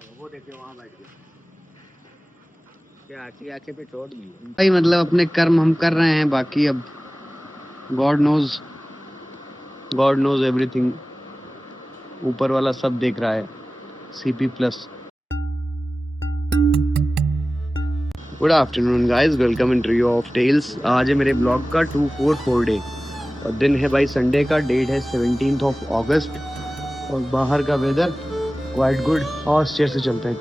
वो देखिए वहाँ बैठ के क्या आँखें पे तोड़ दी भाई। मतलब अपने कर्म हम कर रहे हैं, बाकी अब गॉड नोज एवरीथिंग। ऊपर वाला सब देख रहा है। CP+। Good afternoon guys, welcome in trio of tales. आज है मेरे ब्लॉग का 244 डे और दिन है भाई संडे का। डेट है 17 अगस्त और बाहर का वेदर क्वाइट गुड। और स्टेयर से चलते हैं,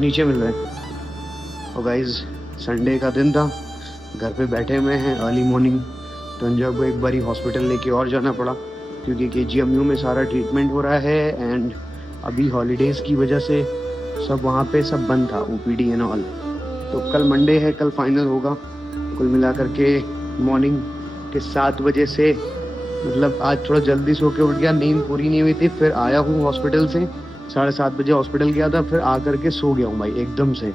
नीचे मिल रहे हैं। और गाइस संडे का दिन था, घर पे बैठे हुए हैं। अर्ली मॉर्निंग तंजा को एक बारी हॉस्पिटल लेके और जाना पड़ा क्योंकि KGMU में सारा ट्रीटमेंट हो रहा है एंड अभी हॉलीडेज़ की वजह से सब वहाँ पे सब बंद था, OPD एंड ऑल। तो कल मंडे है, कल फाइनल होगा। कुल मिला करके मॉर्निंग के 7 बजे से, मतलब आज थोड़ा जल्दी सो के उठ गया, नींद पूरी नहीं हुई थी। फिर आया हूँ हॉस्पिटल से, 7:30 बजे हॉस्पिटल गया था, फिर आकर के सो गया हूँ भाई एकदम से।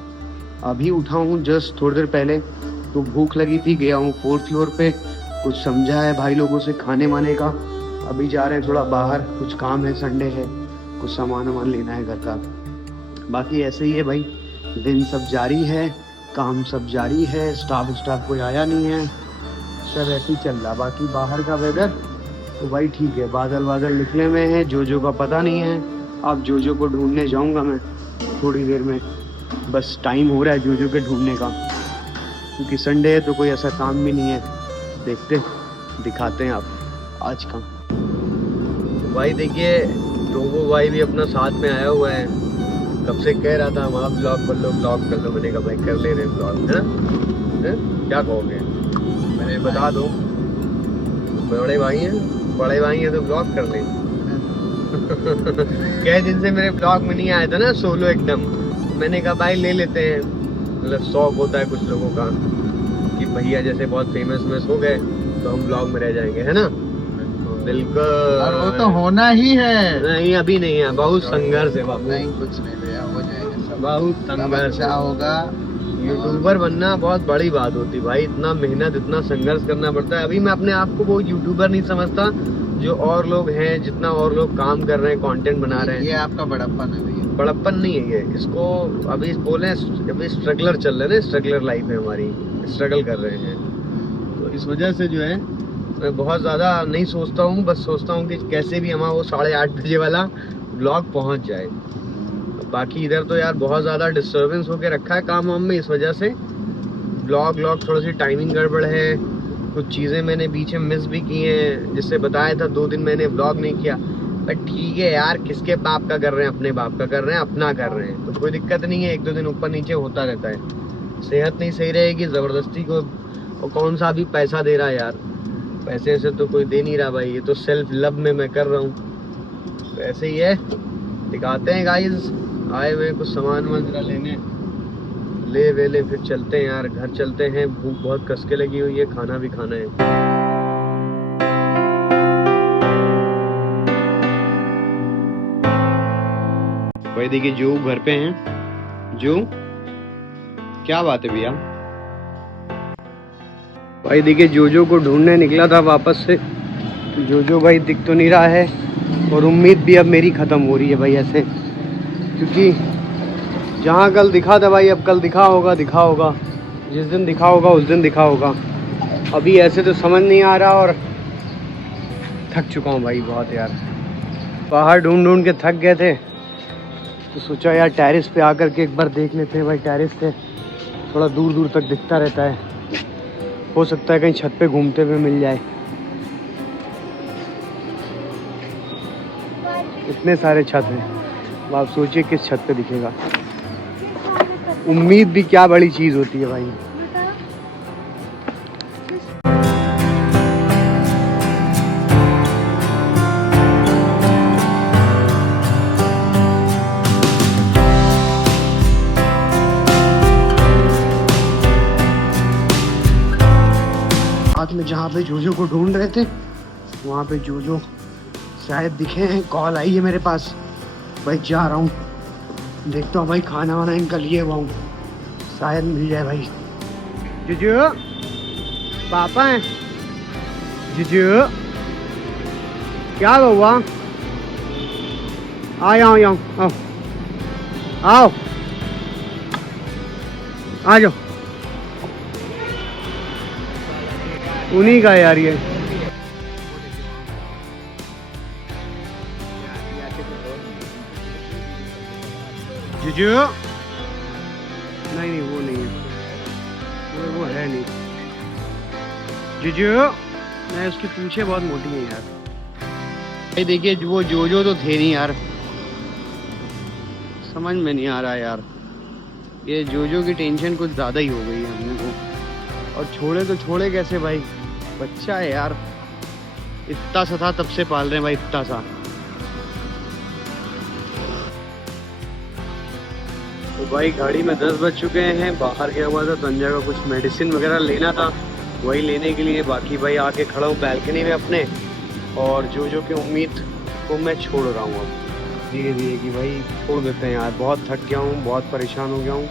अभी उठा हूँ जस्ट थोड़ी देर पहले, तो भूख लगी थी, गया हूँ 4th फ्लोर पे, कुछ समझा है भाई लोगों से खाने वाने का। अभी जा रहे हैं थोड़ा बाहर, कुछ काम है, संडे है, कुछ सामान वामान लेना है घर का। बाकी ऐसे ही है भाई, दिन सब जारी है, काम सब जारी है। स्टाफ कोई आया नहीं है, सब ऐसे ही चल रहा। बाकी बाहर का वेदर तो भाई ठीक है, बादल निकले हुए हैं, जोजो का पता नहीं है। अब जोजो को ढूंढने जाऊंगा मैं थोड़ी देर में, बस टाइम हो रहा है जोजो के ढूंढने का, क्योंकि संडे है तो कोई ऐसा काम भी नहीं है। देखते दिखाते हैं आप आज का। भाई देखिए टोगो भाई भी अपना साथ में आया हुआ है, कब से कह रहा था वहाँ ब्लॉग कर लो। मैंने कहा भाई कर ले रहे ब्लॉग, है ना? क्या कहोगे? मैंने बता दो, बड़े भाई हैं तो ब्लॉग कर लें। कई दिन से मेरे ब्लॉग में नहीं आया था ना सोलो एकदम, मैंने कहा भाई ले लेते हैं। मतलब शौक होता है कुछ लोगों का कि भैया जैसे बहुत फेमस हो गए तो हम ब्लॉग में रह जाएंगे, है ना? बिल्कुल, और वो तो होना ही है। नहीं अभी नहीं है, बहुत संघर्ष है बाबू। नहीं कुछ नहीं भैया, हो जाएगा सब, बहुत संघर्ष होगा। यूट्यूबर बनना बहुत बड़ी बात होती है भाई, इतना मेहनत, इतना संघर्ष करना पड़ता है। अभी मैं अपने आप को वो यूट्यूबर नहीं समझता जो और लोग हैं, जितना और लोग काम कर रहे हैं, कंटेंट बना रहे हैं। ये आपका बड़प्पन है भैया। बड़प्पन नहीं है ये, इसको अभी बोले अभी स्ट्रगलर चल रहे हैं, स्ट्रगलर लाइफ है हमारी, स्ट्रगल कर रहे हैं। तो इस वजह से जो है मैं बहुत ज़्यादा नहीं सोचता हूँ, बस सोचता हूँ कि कैसे भी हमारा वो 8:30 बजे वाला ब्लॉग पहुँच जाए। बाकी इधर तो यार बहुत ज़्यादा डिस्टर्बेंस होके रखा है काम वाम में, इस वजह से ब्लॉग थोड़ी सी टाइमिंग गड़बड़ है। कुछ चीज़ें मैंने बीच में मिस भी की हैं, जिससे बताया था 2 दिन मैंने ब्लॉग नहीं किया। बट ठीक है यार, किसके बाप का कर रहे हैं? अपने बाप का कर रहे हैं, अपना कर रहे हैं, तो कोई दिक्कत नहीं है। 1-2 दिन ऊपर नीचे होता रहता है। सेहत नहीं सही रहेगी, ज़बरदस्ती को और कौन सा भी पैसा दे रहा है यार? पैसे से तो कोई दे नहीं रहा भाई, ये तो सेल्फ लव में मैं कर रहा हूँ। तो ऐसे ही है, दिखाते हैं गाइस। आए हुए कुछ सामान जरा लेने, ले फिर चलते हैं यार, घर चलते हैं। भूख बहुत कस के लगी हुई है, खाना भी खाना है। भाई देखिए जो घर पे हैं, जो क्या बात है भैया। भाई देखिए जोजो को ढूंढने निकला था वापस से, जोजो भाई दिख तो नहीं रहा है और उम्मीद भी अब मेरी ख़त्म हो रही है भाई ऐसे, क्योंकि जहाँ कल दिखा था भाई, अब कल दिखा होगा, जिस दिन दिखा होगा उस दिन दिखा होगा। अभी ऐसे तो समझ नहीं आ रहा और थक चुका हूँ भाई बहुत यार। बाहर ढूंढ के थक गए थे, तो सोचा यार टेरेस पे आकर के एक बार देख लेते हैं भाई। टेरेस से थोड़ा दूर तक दिखता रहता है, हो सकता है कहीं छत पे घूमते हुए मिल जाए। इतने सारे छत हैं, अब आप सोचिए किस छत पे दिखेगा। उम्मीद भी क्या बड़ी चीज़ होती है भाई। में जहाँ पे जोजो को ढूंढ रहे थे, वहाँ पे जोजो शायद दिखे हैं। कॉल आई है मेरे पास भाई, जा रहा हूँ, देखता हूँ भाई खाना वाना इनका लिए हुआ हूँ, शायद मिल जाए भाई। जोजो पापा हैं? जोजो क्या हुआ? आओ आओ आ जाओ। उन्हीं का यार ये। जीजू नहीं वो नहीं है, वो है नहीं। जीजू नहीं, उसकी पूछे बहुत मोटी है यार। ये देखिए वो जोजो तो थे नहीं यार, समझ में नहीं आ रहा यार। ये जोजो की टेंशन कुछ ज़्यादा ही हो गई है हम लोगों को। और छोड़े तो छोड़े कैसे भाई, बच्चा है यार, इतना सा था तब से पाल रहे हैं भाई, इतना सा। तो भाई गाड़ी में 10 बज चुके हैं, बाहर गया हुआ था तंजा का कुछ मेडिसिन वगैरह लेना था, वही लेने के लिए। बाकी भाई आके खड़ा हूँ बैल्कनी में अपने, और जोजो की उम्मीद को मैं छोड़ रहा हूँ अब धीरे धीरे कि भाई छोड़ देते हैं यार। बहुत थक गया हूँ, बहुत परेशान हो गया हूँ,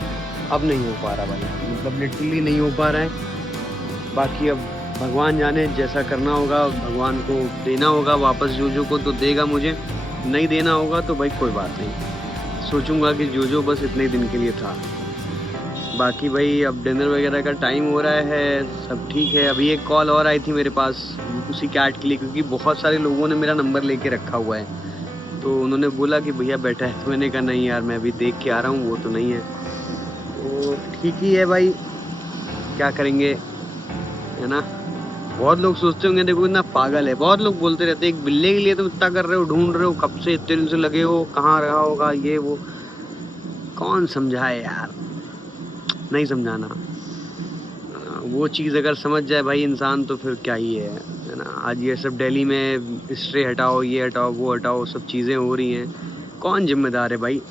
अब नहीं हो पा रहा भाई, मतलब लिटरली नहीं हो पा रहा है। बाकी अब भगवान जाने, जैसा करना होगा भगवान को देना होगा वापस जोजो को तो देगा मुझे, नहीं देना होगा तो भाई कोई बात नहीं, सोचूंगा कि जोजो बस इतने दिन के लिए था। बाकी भाई अब डिनर वगैरह का टाइम हो रहा है, सब ठीक है। अभी एक कॉल और आई थी मेरे पास उसी कैट के लिए, क्योंकि बहुत सारे लोगों ने मेरा नंबर लेके रखा हुआ है, तो उन्होंने बोला कि भैया बैठा है, तो मैंने कहा नहीं यार मैं अभी देख के आ रहा हूँ, वो तो नहीं है। तो ठीक ही है भाई, क्या करेंगे, है ना। बहुत लोग सोचते होंगे देखो इतना पागल है, बहुत लोग बोलते रहते हैं एक बिल्ले के लिए तुम इतना कर रहे हो, ढूंढ रहे हो, कब से इतने दिन से लगे हो, कहाँ रहा होगा ये वो। कौन समझाए यार, नहीं समझाना। वो चीज़ अगर समझ जाए भाई इंसान तो फिर क्या ही है ना। आज ये सब दिल्ली में स्ट्रे हटाओ, ये हटाओ, वो हटाओ, सब चीज़ें हो रही हैं, कौन जिम्मेदार है भाई,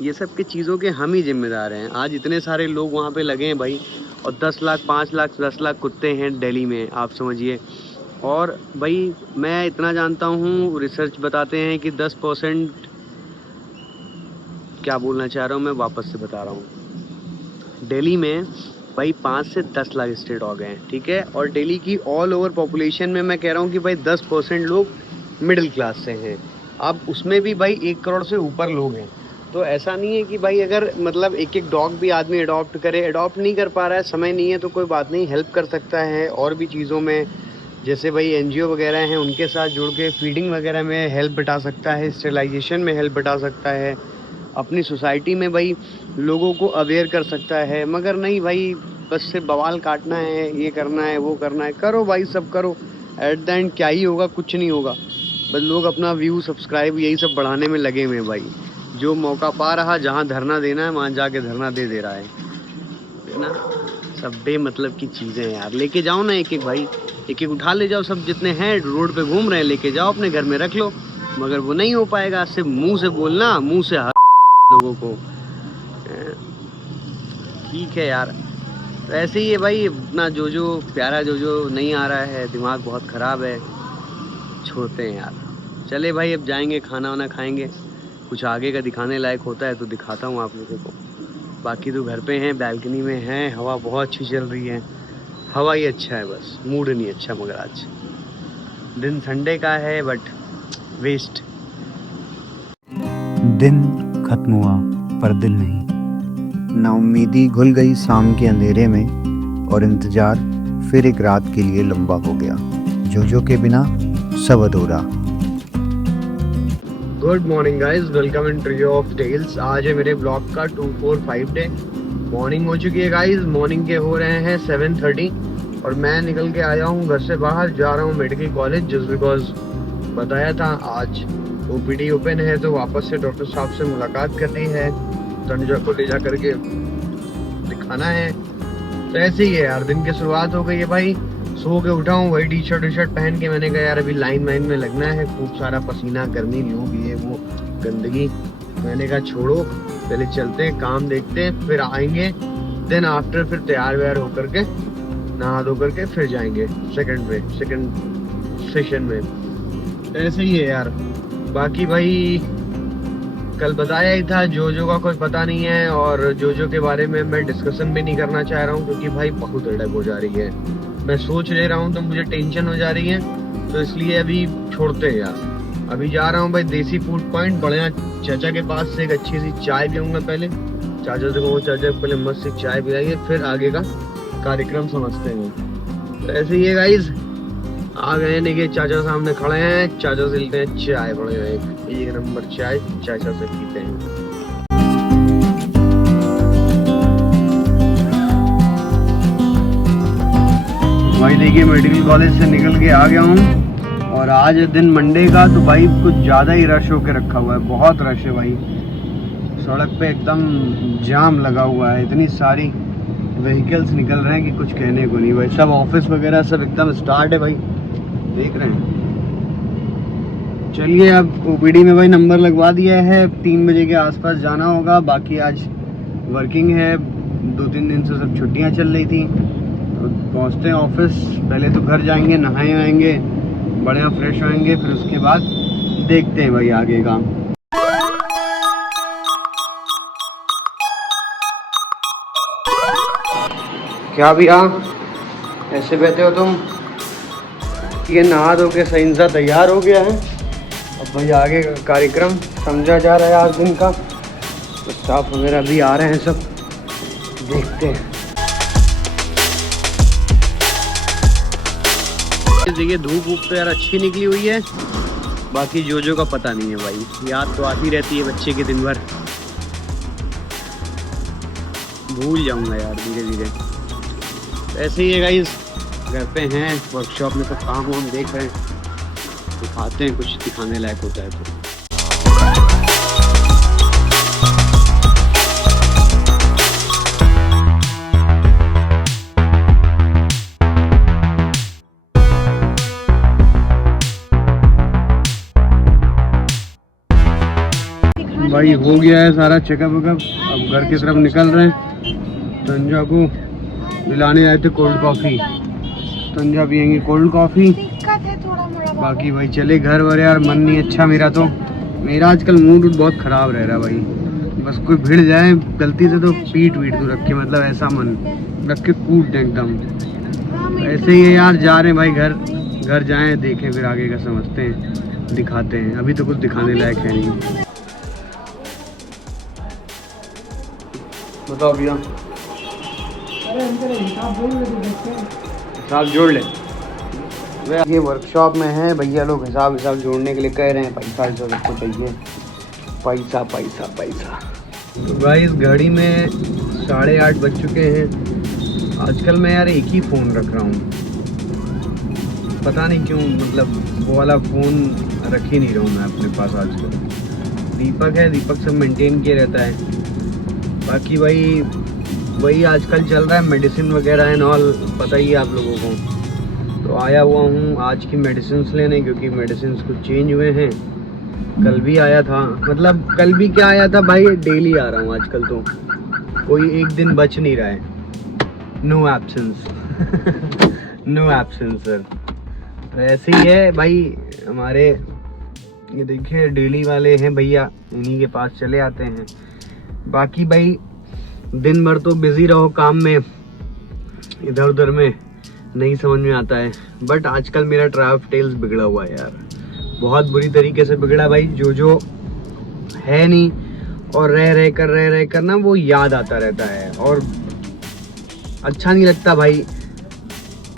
ये सब की चीज़ों के हम ही जिम्मेदार हैं। आज इतने सारे लोग वहाँ पे लगे हैं भाई, और 10 लाख 5 लाख 10 लाख कुत्ते हैं दिल्ली में, आप समझिए। और भाई मैं इतना जानता हूँ, रिसर्च बताते हैं कि 10%, क्या बोलना चाह रहा हूँ मैं वापस से बता रहा हूँ, दिल्ली में भाई 5 से 10 लाख स्ट्रे डॉग हैं, ठीक है। और दिल्ली की ऑल ओवर पॉपुलेशन में मैं कह रहा हूँ कि भाई 10% लोग मिडिल क्लास से हैं। अब उसमें भी भाई 1 करोड़ से ऊपर लोग हैं, तो ऐसा नहीं है कि भाई अगर मतलब एक एक डॉग भी आदमी अडॉप्ट करे, अडॉप्ट नहीं कर पा रहा है, समय नहीं है तो कोई बात नहीं, हेल्प कर सकता है और भी चीज़ों में, जैसे भाई NGO वगैरह हैं उनके साथ जुड़ के फीडिंग वगैरह में हेल्प बटा सकता है, स्टेरिलाइजेशन में हेल्प बटा सकता है, अपनी सोसाइटी में भाई लोगों को अवेयर कर सकता है। मगर नहीं भाई, बस से बवाल काटना है, ये करना है, वो करना है, करो भाई सब करो, एट द एंड क्या ही होगा, कुछ नहीं होगा। बस लोग अपना व्यू सब्सक्राइब यही सब बढ़ाने में लगे हुए हैं भाई। जो मौका पा रहा, जहाँ धरना देना है वहाँ जाके धरना दे रहा है ना। सब बेमतलब की चीज़ें हैं यार, लेके जाओ ना एक एक भाई, एक एक उठा ले जाओ, सब जितने हैं रोड पे घूम रहे हैं लेके जाओ अपने घर में रख लो। मगर वो नहीं हो पाएगा, सिर्फ मुंह से बोलना, मुंह से लोगों को। ठीक है यार, तो ऐसे ही है भाई, अपना जोजो प्यारा जोजो नहीं आ रहा है, दिमाग बहुत ख़राब है, छोड़ते हैं यार। चले भाई अब जाएंगे, खाना वाना खाएंगे, कुछ आगे का दिखाने लायक होता है तो दिखाता हूँ आप लोगों को। बाकी तो घर पे हैं, बैल्कनी में हैं, हवा बहुत अच्छी चल रही है, हवा ही अच्छा है, बस मूड नहीं अच्छा। मगर आज दिन संडे का है, बट वेस्ट। दिन खत्म हुआ पर दिल नहीं, नाउम्मीदी घुल गई शाम के अंधेरे में, और इंतज़ार फिर एक रात के लिए लंबा हो गया। जोजो के बिना सब अधूरा। Good morning guys, welcome in trio of tales. आज है मेरे ब्लॉग का 245 डे। मॉर्निंग हो चुकी है गाइज, मॉर्निंग के हो रहे हैं 7:30, और मैं निकल के आया हूँ घर से बाहर, जा रहा हूँ मेडिकल कॉलेज, जस्ट बिकॉज बताया था आज OPD ओपन है, तो वापस से डॉक्टर साहब से मुलाकात करनी है, तनुजा को ले जा करके दिखाना है। तो ऐसे ही है यार, दिन की शुरुआत हो गई है भाई। सो के उठा हूँ, वही टी शर्ट पहन के, मैंने कहा यार अभी लाइन में लगना है, खूब सारा पसीना, गर्मी, लूप, ये वो गंदगी। मैंने कहा छोड़ो, पहले चलते हैं, काम देखते हैं, फिर आएंगे, देन आफ्टर फिर तैयार व्यार होकर के, नहा धो करके फिर जाएंगे सेकंड सेशन में। ऐसे ही है यार। बाकी भाई कल बताया ही था, जोजो का कोई पता नहीं है, और जोजो के बारे में मैं डिस्कशन भी नहीं करना चाह रहा हूँ, क्योंकि भाई बहुत अड़ग हो जा रही है। मैं सोच ले रहा हूँ तो मुझे टेंशन हो जा रही है, तो इसलिए अभी छोड़ते हैं यार। अभी जा रहा हूँ भाई देसी फूड पॉइंट, बढ़िया चाचा के पास से एक अच्छी सी चाय पीऊंगा पहले। चाचा से वो चाचा पहले मस्त सी चाय पिलाइए, फिर आगे का कार्यक्रम समझते हैं। तो ऐसे ही है गाइस, आ गए देखिए चाचा सामने खड़े हैं, चाचा से लेते हैं चाय, बढ़िया एक नंबर चाय चाचा से पीते हैं। भाई देखिए मेडिकल कॉलेज से निकल के आ गया हूँ और आज दिन मंडे का, तो भाई कुछ ज़्यादा ही रश होके रखा हुआ है, बहुत रश है भाई। सड़क पे एकदम जाम लगा हुआ है, इतनी सारी व्हीकल्स निकल रहे हैं कि कुछ कहने को नहीं भाई। सब ऑफिस वगैरह सब एकदम स्टार्ट है भाई, देख रहे हैं। चलिए अब ओपीडी में भाई नंबर लगवा दिया है, 3 बजे के आसपास जाना होगा। बाकी आज वर्किंग है, 2-3 दिन से सब छुट्टियाँ चल रही थी। पहुंचते हैं ऑफिस, पहले तो घर जाएंगे, नहाए आएंगे, बढ़िया फ्रेश होएंगे, फिर उसके बाद देखते हैं भाई आगे का। क्या भैया ऐसे बैठे हो तुम? ये नहा धो के सही सा तैयार हो गया है। अब भाई आगे का कार्यक्रम समझा जा रहा है आज दिन का, तो स्टाफ वगैरह भी आ रहे हैं, सब देखते हैं। देखिए धूप वूप तो यार अच्छी निकली हुई है, बाकी जोजो का पता नहीं है भाई। याद तो आती रहती है बच्चे के, दिन भर भूल जाऊंगा यार धीरे धीरे। ऐसे ही है गाइस, घर पे हैं, वर्कशॉप में सब काम वाम देख रहे हैं, दिखाते हैं कुछ दिखाने लायक होता है तो। भाई हो गया है सारा चेकअप वेकअप, अब घर की तरफ निकल रहे हैं। तंजा को दिलाने आए थे कोल्ड कॉफ़ी, तंजा पियेंगे कोल्ड कॉफ़ी। बाकी भाई चले घर वर, यार मन नहीं अच्छा मेरा आजकल मूड बहुत ख़राब रह रहा है भाई। बस कोई भिड़ जाए गलती से तो पीट तो रख के, मतलब ऐसा मन रख के कूट दें एकदम। ऐसे ही है यार, जा रहे हैं भाई घर जाएं, देखें फिर आगे का समझते हैं, दिखाते हैं। अभी तो कुछ दिखाने लायक है नहीं। बताओ भैया, हिसाब जोड़ ले। ये वर्कशॉप में है, भैया लोग हिसाब जोड़ने के लिए कह रहे हैं। पैसा सबको चाहिए, पैसा पैसा पैसा। तो भाई इस घड़ी में 8:30 बज चुके हैं। आजकल मैं यार एक ही फ़ोन रख रहा हूँ, पता नहीं क्यों, मतलब वो वाला फ़ोन रख ही नहीं रहा हूँ मैं अपने पास आजकल। दीपक है, दीपक सब मेंटेन किया रहता है। बाकी वही आजकल चल रहा है, मेडिसिन वगैरह एंड ऑल, पता ही है आप लोगों को। तो आया हुआ हूँ आज की मेडिसिन लेने, क्योंकि मेडिसिन कुछ चेंज हुए हैं। कल भी आया था, मतलब कल भी क्या आया था भाई, डेली आ रहा हूँ आजकल, तो कोई एक दिन बच नहीं रहा है। No absence no absence sir. तो ऐसे ही है भाई हमारे, ये देखिए डेली वाले हैं भैया, इन्हीं के पास चले आते हैं। बाकी भाई दिन भर तो बिजी रहो काम में, इधर उधर में नहीं समझ में आता है। बट आजकल मेरा ट्राइब टेल्स बिगड़ा हुआ है यार, बहुत बुरी तरीके से बिगड़ा भाई। जो है नहीं, और रह कर ना वो याद आता रहता है, और अच्छा नहीं लगता भाई।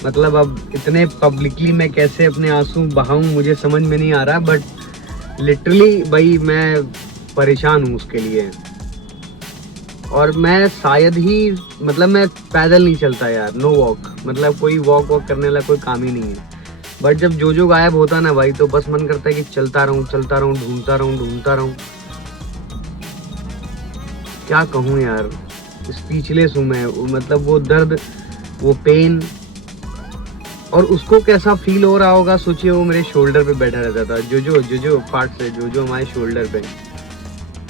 मतलब अब इतने पब्लिकली मैं कैसे अपने आंसू बहाऊं, मुझे समझ में नहीं आ रहा। बट लिटरली भाई मैं परेशान हूँ उसके लिए। और मैं शायद ही, मतलब मैं पैदल नहीं चलता यार, नो वॉक, मतलब कोई वॉक करने वाला कोई काम ही नहीं है। बट जब जो गायब होता ना भाई, तो बस मन करता है कि चलता रहूं, ढूंढता रहूं। क्या कहूँ यार, स्पीचलेस हूँ मैं। मतलब वो दर्द, वो पेन, और उसको कैसा फील हो रहा होगा सोचिए। वो मेरे शोल्डर पे बैठा रहता था, जो पार्ट से जो हमारे शोल्डर पे।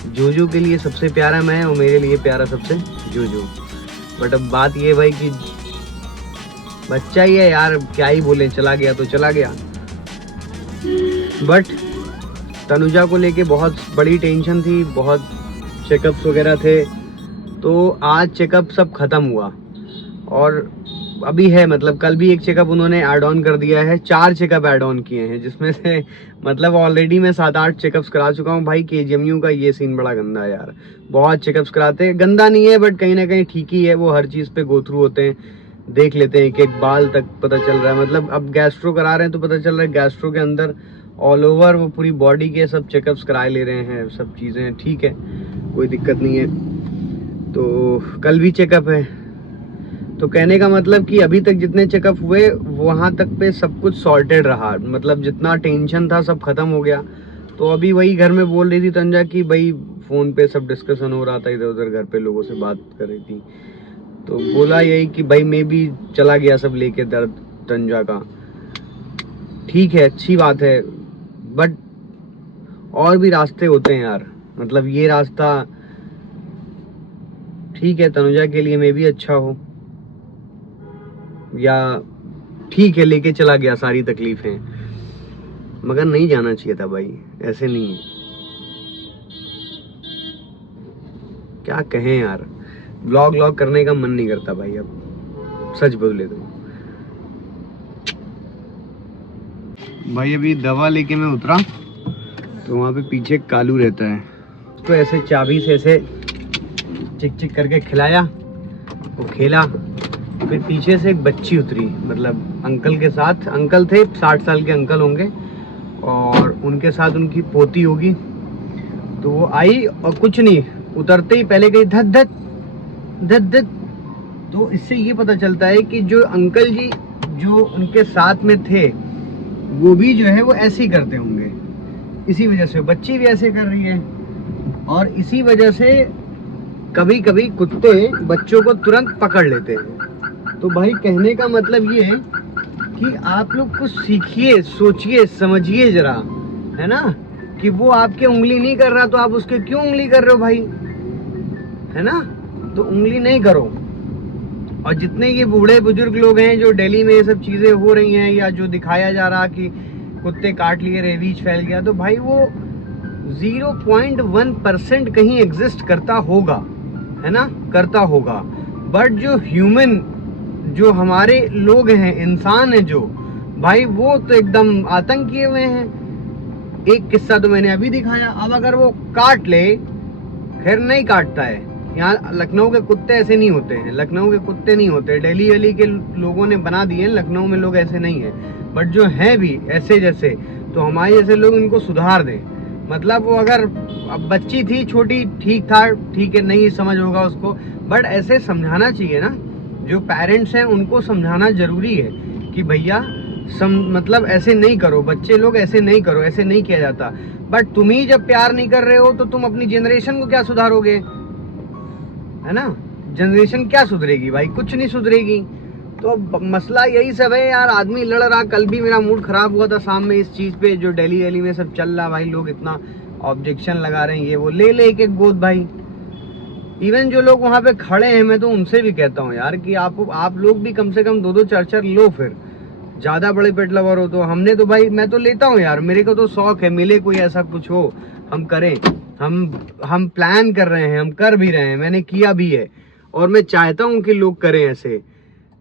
जोजो के लिए सबसे प्यारा मैं, और मेरे लिए प्यारा सबसे जोजो। बट अब बात ये भाई कि बच्चा ही है यार, क्या ही बोले, चला गया तो चला गया। बट तनुजा को लेके बहुत बड़ी टेंशन थी, बहुत चेकअप्स वगैरह थे। तो आज चेकअप सब खत्म हुआ, और अभी है, मतलब कल भी एक चेकअप उन्होंने ऐड ऑन कर दिया है, 4 चेकअप ऐड ऑन किए हैं, जिसमें से मतलब ऑलरेडी मैं 7-8 चेकअप्स करा चुका हूँ भाई। KGMU का ये सीन बड़ा गंदा है यार, बहुत चेकअप्स कराते हैं, गंदा नहीं है बट कहीं ना कहीं ठीक ही है, वो हर चीज़ पे गो थ्रू होते हैं, देख लेते हैं, एक बाल तक पता चल रहा है। मतलब अब गैस्ट्रो करा रहे हैं तो पता चल रहा है गैस्ट्रो के अंदर ऑल ओवर वो पूरी बॉडी के सब चेकअप्स कराए ले रहे हैं, सब चीज़ें ठीक है, कोई दिक्कत नहीं है। तो कल भी चेकअप है, तो कहने का मतलब कि अभी तक जितने चेकअप हुए वहाँ तक पे सब कुछ सॉर्टेड रहा, मतलब जितना टेंशन था सब खत्म हो गया। तो अभी वही घर में बोल रही थी तंजा कि भाई फ़ोन पे सब डिस्कशन हो रहा था, इधर उधर घर पे लोगों से बात कर रही थी, तो बोला यही कि भाई मैं भी चला गया सब लेके दर्द तंजा का। ठीक है, अच्छी बात है, बट और भी रास्ते होते हैं यार, मतलब ये रास्ता ठीक है तनुजा के लिए मैं भी अच्छा हो, या ठीक है लेके चला गया सारी तकलीफें, मगर नहीं जाना चाहिए था भाई, ऐसे नहीं। क्या कहें यार, व्लॉग करने का मन नहीं करता भाई, अब सच बोले तो भाई। अभी दवा लेके मैं उतरा तो वहाँ पे पीछे कालू रहता है, उसको ऐसे चाबी से ऐसे चिक चिक करके खिलाया, वो खेला, फिर पीछे से एक बच्ची उतरी, मतलब अंकल के साथ, अंकल थे 60 साल के अंकल होंगे और उनके साथ उनकी पोती होगी, तो वो आई और कुछ नहीं, उतरते ही पहले कही धत धत धत धत। तो इससे ये पता चलता है कि जो अंकल जी जो उनके साथ में थे वो भी जो है वो ऐसे ही करते होंगे, इसी वजह से बच्ची भी ऐसे कर रही है, और इसी वजह से कभी कभी कुत्ते बच्चों को तुरंत पकड़ लेते हैं। तो भाई कहने का मतलब ये है कि आप लोग कुछ सीखिए, सोचिए, समझिए जरा, है ना, कि वो आपके उंगली नहीं कर रहा तो आप उसके क्यों उंगली कर रहे हो भाई, है ना, तो उंगली नहीं करो। और जितने ये बूढ़े बुजुर्ग लोग हैं जो दिल्ली में ये सब चीजें हो रही हैं, या जो दिखाया जा रहा कि कुत्ते काट लिए, रेबीज फैल गया, तो भाई वो 0.1% कहीं एग्जिस्ट करता होगा, है ना, करता होगा, बट जो ह्यूमन, जो हमारे लोग हैं, इंसान है जो, भाई वो तो एकदम आतंक किए हुए हैं। एक किस्सा तो मैंने अभी दिखाया, अब अगर वो काट ले, खैर नहीं काटता है, यहाँ लखनऊ के कुत्ते ऐसे नहीं होते हैं, लखनऊ के कुत्ते नहीं होते, दिल्ली के लोगों ने बना दिए हैं, लखनऊ में लोग ऐसे नहीं हैं, बट जो हैं भी ऐसे जैसे, तो हमारे जैसे लोग इनको सुधार दें। मतलब वो अगर अब बच्ची थी छोटी, ठीक था, ठीक है, नहीं समझ होगा उसको, बट ऐसे समझाना चाहिए ना, जो पेरेंट्स हैं उनको समझाना जरूरी है कि भैया मतलब ऐसे नहीं करो, बच्चे लोग ऐसे नहीं करो, ऐसे नहीं किया जाता। बट तुम ही जब प्यार नहीं कर रहे हो तो तुम अपनी जनरेशन को क्या सुधारोगे, है ना, जनरेशन क्या सुधरेगी भाई, कुछ नहीं सुधरेगी। तो मसला यही सब है यार, आदमी लड़ रहा। कल भी मेरा मूड खराब हुआ था शाम में इस चीज पे, जो दिल्ली में सब चल रहा, भाई लोग इतना ऑब्जेक्शन लगा रहे हैं, ये वो, ले एक एक गोद भाई। इवन जो लोग वहां पे खड़े हैं, मैं तो उनसे भी कहता हूँ यार कि आप लोग भी कम से कम 2-2 4-4 लो, फिर ज्यादा बड़े पेट लवर हो तो। हमने तो भाई, मैं तो लेता हूँ यार, मेरे को तो शौक है, मिले कोई ऐसा कुछ हो हम करें, हम प्लान कर रहे हैं, हम कर भी रहे हैं, मैंने किया भी है, और मैं चाहता हूँ कि लोग करें ऐसे।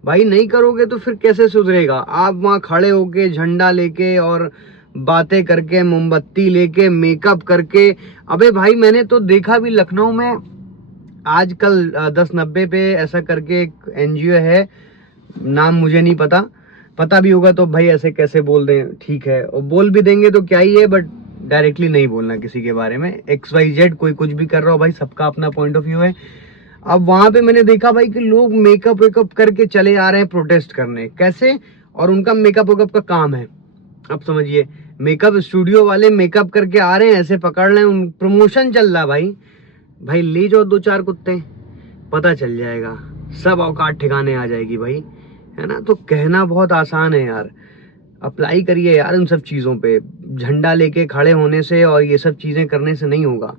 भाई नहीं करोगे तो फिर कैसे सुधरेगा। आप वहाँ खड़े होके झंडा लेके और बातें करके, मोमबत्ती लेके, मेकअप करके, अबे भाई मैंने तो देखा भी लखनऊ में आजकल 1090 पे ऐसा करके एक NGO है, नाम मुझे नहीं पता भी होगा तो भाई ऐसे कैसे बोल दें, ठीक है, और बोल भी देंगे तो क्या ही है, बट डायरेक्टली नहीं बोलना किसी के बारे में। XYZ कोई कुछ भी कर रहा हो भाई, सबका अपना पॉइंट ऑफ व्यू है। अब वहां पे मैंने देखा भाई कि लोग मेकअप वेकअप करके चले आ रहे हैं प्रोटेस्ट करने, कैसे, और उनका मेकअप वेकअप का काम है, अब समझिए, मेकअप स्टूडियो वाले मेकअप करके आ रहे हैं, ऐसे पकड़ रहे हैं, प्रमोशन चल रहा भाई ले जाओ 2-4 कुत्ते, पता चल जाएगा, सब औकात ठिकाने आ जाएगी भाई, है ना। तो कहना बहुत आसान है यार, अप्लाई करिए यार उन सब चीज़ों पे। झंडा लेके खड़े होने से और ये सब चीज़ें करने से नहीं होगा,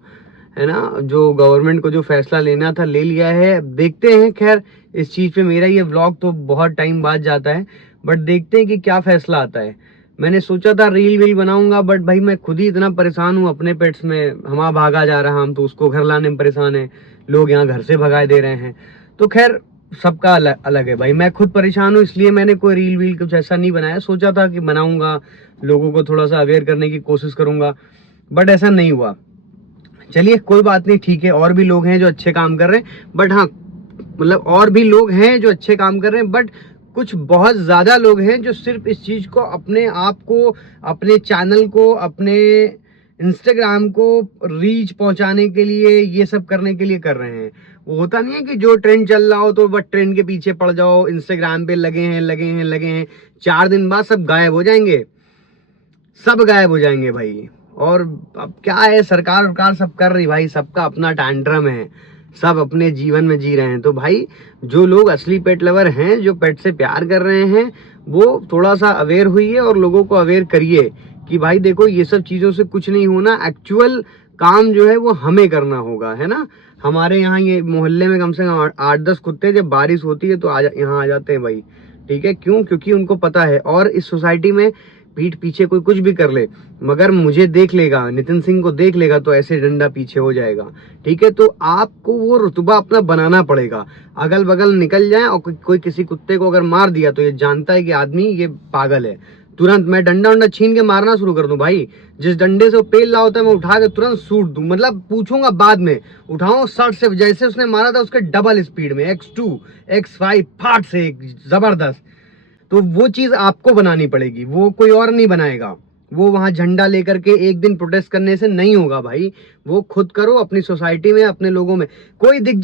है ना। जो गवर्नमेंट को जो फैसला लेना था ले लिया है, देखते हैं। खैर इस चीज़ पे मेरा ये व्लॉग तो बहुत टाइम बाद जाता है, बट देखते हैं कि क्या फैसला आता है। मैंने सोचा था रील बनाऊंगा, बट भाई मैं खुद ही इतना परेशान हूँ अपने पेट्स में, हमारा भागा जा रहा, हम तो उसको घर लाने में परेशान है, लोग यहाँ घर से भगाए दे रहे हैं। तो खैर सबका अलग है भाई। मैं खुद परेशान हूँ, इसलिए मैंने कोई रील वील कुछ ऐसा नहीं बनाया। सोचा था कि बनाऊंगा, लोगों को थोड़ा सा अवेयर करने की कोशिश करूंगा, बट ऐसा नहीं हुआ। चलिए कोई बात नहीं, ठीक है। और भी लोग हैं जो अच्छे काम कर रहे हैं, बट हाँ मतलब और भी लोग हैं जो अच्छे काम कर रहे हैं, बट कुछ बहुत ज्यादा लोग हैं जो सिर्फ इस चीज को अपने आप को, अपने चैनल को, अपने इंस्टाग्राम को रीच पहुंचाने के लिए, ये सब करने के लिए कर रहे हैं। वो होता नहीं है कि जो ट्रेंड चल रहा हो तो बस ट्रेंड के पीछे पड़ जाओ, इंस्टाग्राम पे लगे हैं, 4 दिन बाद सब गायब हो जाएंगे, सब गायब हो जाएंगे भाई। और अब क्या है, सरकार सब कर रही भाई, सबका अपना टैंट्रम है, सब अपने जीवन में जी रहे हैं। तो भाई जो लोग असली पेट लवर हैं, जो पेट से प्यार कर रहे हैं, वो थोड़ा सा अवेयर हुइए और लोगों को अवेयर करिए कि भाई देखो ये सब चीजों से कुछ नहीं होना, एक्चुअल काम जो है वो हमें करना होगा, है ना। हमारे यहाँ ये मोहल्ले में कम से कम 8-10 कुत्ते जब बारिश होती है तो यहाँ आ जाते हैं भाई, ठीक है। क्यों? क्योंकि उनको पता है। और इस सोसाइटी में पीठ पीछे कोई कुछ भी कर ले, मगर मुझे देख लेगा, नितिन सिंह को देख लेगा तो ऐसे डंडा पीछे हो जाएगा, ठीक है। तो आपको वो रुतबा अपना बनाना पड़ेगा। अगल बगल निकल जाए और कोई किसी कुत्ते को अगर मार दिया तो ये जानता है कि आदमी ये पागल है, तुरंत मैं डंडा उंडा छीन के मारना शुरू कर दूं भाई। जिस डंडे से वो पेल रहा होता है मैं उठा के तुरंत सूट दूं, मतलब पूछूंगा बाद में, उठाऊं शर्ट से, जैसे उसने मारा था उसके डबल स्पीड में, X2 X5 फाट से जबरदस्त। तो वो चीज आपको बनानी पड़ेगी, वो कोई और नहीं बनाएगा। वो वहां झंडा लेकर के एक दिन प्रोटेस्ट करने से नहीं होगा भाई, वो खुद करो अपनी सोसाइटी में, अपने लोगों में। कोई दिख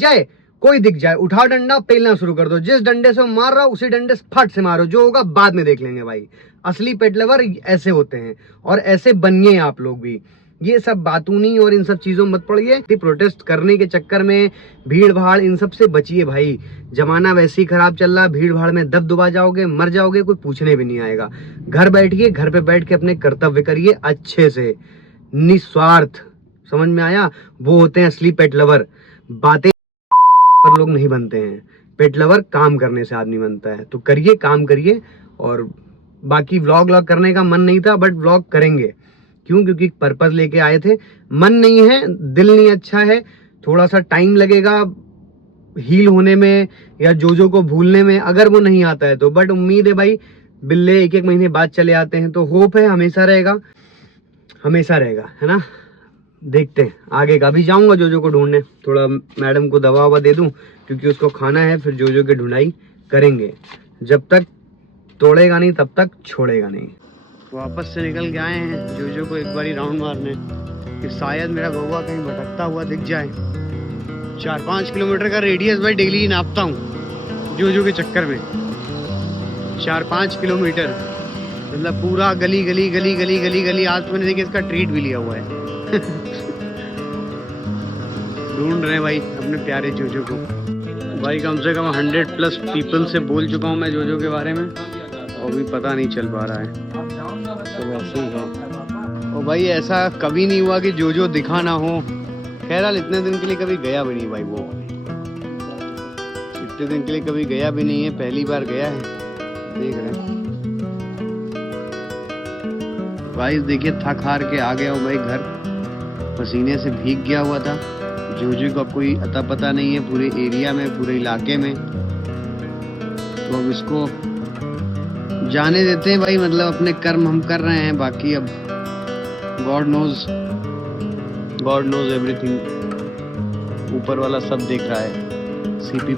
जाए उठाओ डंडा, पेलना शुरू कर दो। जिस डंडे से मार रहा हो उसी डंडे से फट से मारो, जो होगा बाद में देख लेंगे भाई। असली पेट लवर ऐसे होते हैं और ऐसे बनिए आप लोग भी। ये सब बातूनी और इन सब चीजों में मत पड़िए। प्रोटेस्ट करने के चक्कर में भीड़ भाड़ इन सब से बचिए भाई। जमाना वैसे ही खराब चल रहा है, भीड़ भाड़ में दब दुबा जाओगे, मर जाओगे, कोई पूछने भी नहीं आएगा। घर बैठिए, घर पे बैठ के अपने कर्तव्य करिए अच्छे से, निस्वार्थ। समझ में आया? वो होते हैं असली पेट लवर। बातें पर लोग नहीं बनते हैं, पेट लवर काम करने से आदमी बनता है। तो करिए, काम करिए। और बाकी व्लॉग करने का मन नहीं था, बट व्लॉग करेंगे। क्यों? क्योंकि पर्पस लेके आए थे। मन नहीं है, दिल नहीं अच्छा है, थोड़ा सा टाइम लगेगा हील होने में या जो को भूलने में, अगर वो नहीं आता है तो। बट उम्मीद है भाई, बिल्ले 1-1 महीने बाद चले आते हैं तो होप है, हमेशा रहेगा, है ना। देखते हैं आगे का। अभी जाऊंगा जो को ढूंढने, थोड़ा मैडम को दवा ववा दे दूं, क्योंकि उसको खाना है, फिर जो की ढूंढाई करेंगे। जब तक तोड़ेगा नहीं तब तक छोड़ेगा नहीं। वापस से निकल के आए हैं जो को एक बारी राउंड मारने, कि शायद मेरा गौवा कहीं भटकता हुआ दिख जाए। 4-5 किलोमीटर का रेडियस भाई डेली नापता हूँ जो के चक्कर में। 4-5 किलोमीटर मतलब पूरा गली गली गली गली गली गली। आज तो मैंने देखिए इसका ट्रीट भी लिया हुआ है। ढूंढ रहे हैं भाई अपने प्यारे जोजो को। भाई कम से कम 100+ पीपल से बोल चुका हूँ मैं जोजो के बारे में, और भी पता नहीं चल पा रहा है। तो वैसे ही है। और भाई ऐसा कभी नहीं हुआ कि जो दिखा ना हो। खैर इतने दिन के लिए कभी गया भी नहीं भाई, वो इतने दिन के लिए कभी गया भी नहीं है, पहली बार गया है। देख रहे हैं भाई, देखिए थक हार के आ गया हूँ भाई घर, पसीने से भीग गया हुआ था। जो का कोई अता पता नहीं है पूरे एरिया में, पूरे इलाके में। तो अब इसको जाने देते हैं भाई, मतलब अपने कर्म हम कर रहे हैं, बाकी अब गॉड नोज एवरीथिंग। ऊपर वाला सब देख रहा है, CP+